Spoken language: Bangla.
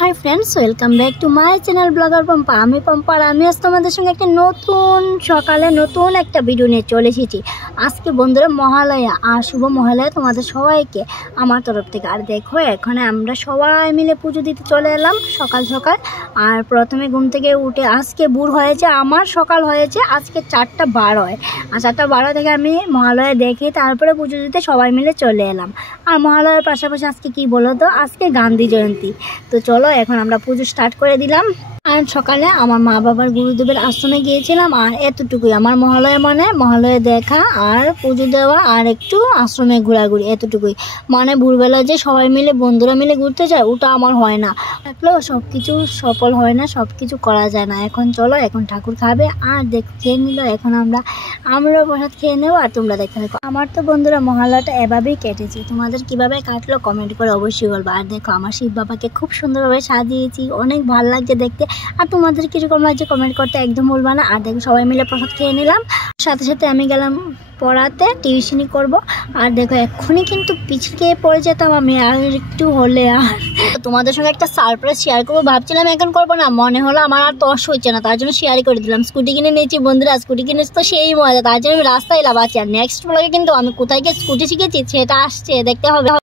Hi friends, welcome back to my channel blogger Pampa. আমি পম্পা আর আমি আজ তোমাদের সঙ্গে একটা নতুন সকালে নতুন একটা ভিডিও নিয়ে চলে এসেছি। আজকে বন্ধুরা মহালয়া, আর শুভ মহালয়া তোমাদের সবাইকে আমার তরফ থেকে। আর দেখো এখানে আমরা সবাই মিলে পুজো দিতে চলে এলাম সকাল সকাল। আর প্রথমে ঘুম থেকে উঠে আজকে ভোর হয়েছে, আমার সকাল হয়েছে আজকে 4:12। আর 4:12 থেকে আমি মহালয়া দেখে তারপরে পুজো দিতে সবাই মিলে চলে এলাম। আর মহালয়ার পাশাপাশি আজকে কি বলো তো, আজকে গান্ধী জয়ন্তী। তো চলো এখন আমরা পুজো স্টার্ট করে দিলাম। আর সকালে আমার মা বাবার গুরুদেবের আশ্রমে গিয়েছিলাম। আর এতটুকুই আমার মহালয়া, মানে মহালয়া দেখা আর পুজো দেওয়া আর একটু আশ্রমে ঘোরাঘুরি, এতটুকুই। মানে ভোরবেলা যে সবাই মিলে বন্ধুরা মিলে ঘুরতে যায় ওটা আমার হয় না, থাকলেও সব কিছু সফল হয় না, সব কিছু করা যায় না। এখন চলো, এখন ঠাকুর খাবে আর খেয়ে নিল। এখন আমরা প্রসাদ খেয়ে নেবো আর তোমরা দেখে দেখো। আমার তো বন্ধুরা মহালয়াটা এভাবেই কেটেছে, তোমাদের কিভাবে কাটলো কমেন্ট করে অবশ্যই বলবো। আর দেখো আমার শিব বাবাকে খুব সুন্দরভাবে সাজিয়েছি, অনেক ভালো লাগছে দেখতে। আর তোমাদের কিরকম লাগছে কমেন্ট করতে একদম ভুলবা না। আর দেখো সবাই মিলে প্রসাদ খেয়ে নিলাম, সাথে সাথে আমি গেলাম পড়াতে, টিউশনি করব। আর দেখো এক্ষুনি কিন্তু পিছিয়ে পড়ে যেতাম আমি আর একটু হলে। আর তোমাদের সঙ্গে একটা সারপ্রাইজ শেয়ার করবো ভাবছিলাম, এখন করবো না, মনে হলো আমার আর তস হচ্ছে না, তার জন্য শেয়ারই করে দিলাম। স্কুটি কিনে নিয়েছি বন্ধুরা, স্কুটি কিনেছি তো সেই মজা, তার জন্য আমি রাস্তায় লাভাচ্ছি। আর নেক্সট ব্লগে কিন্তু আমি কোথায় গিয়ে স্কুটি শিখেছি সেটা আসছে, দেখতে হবে।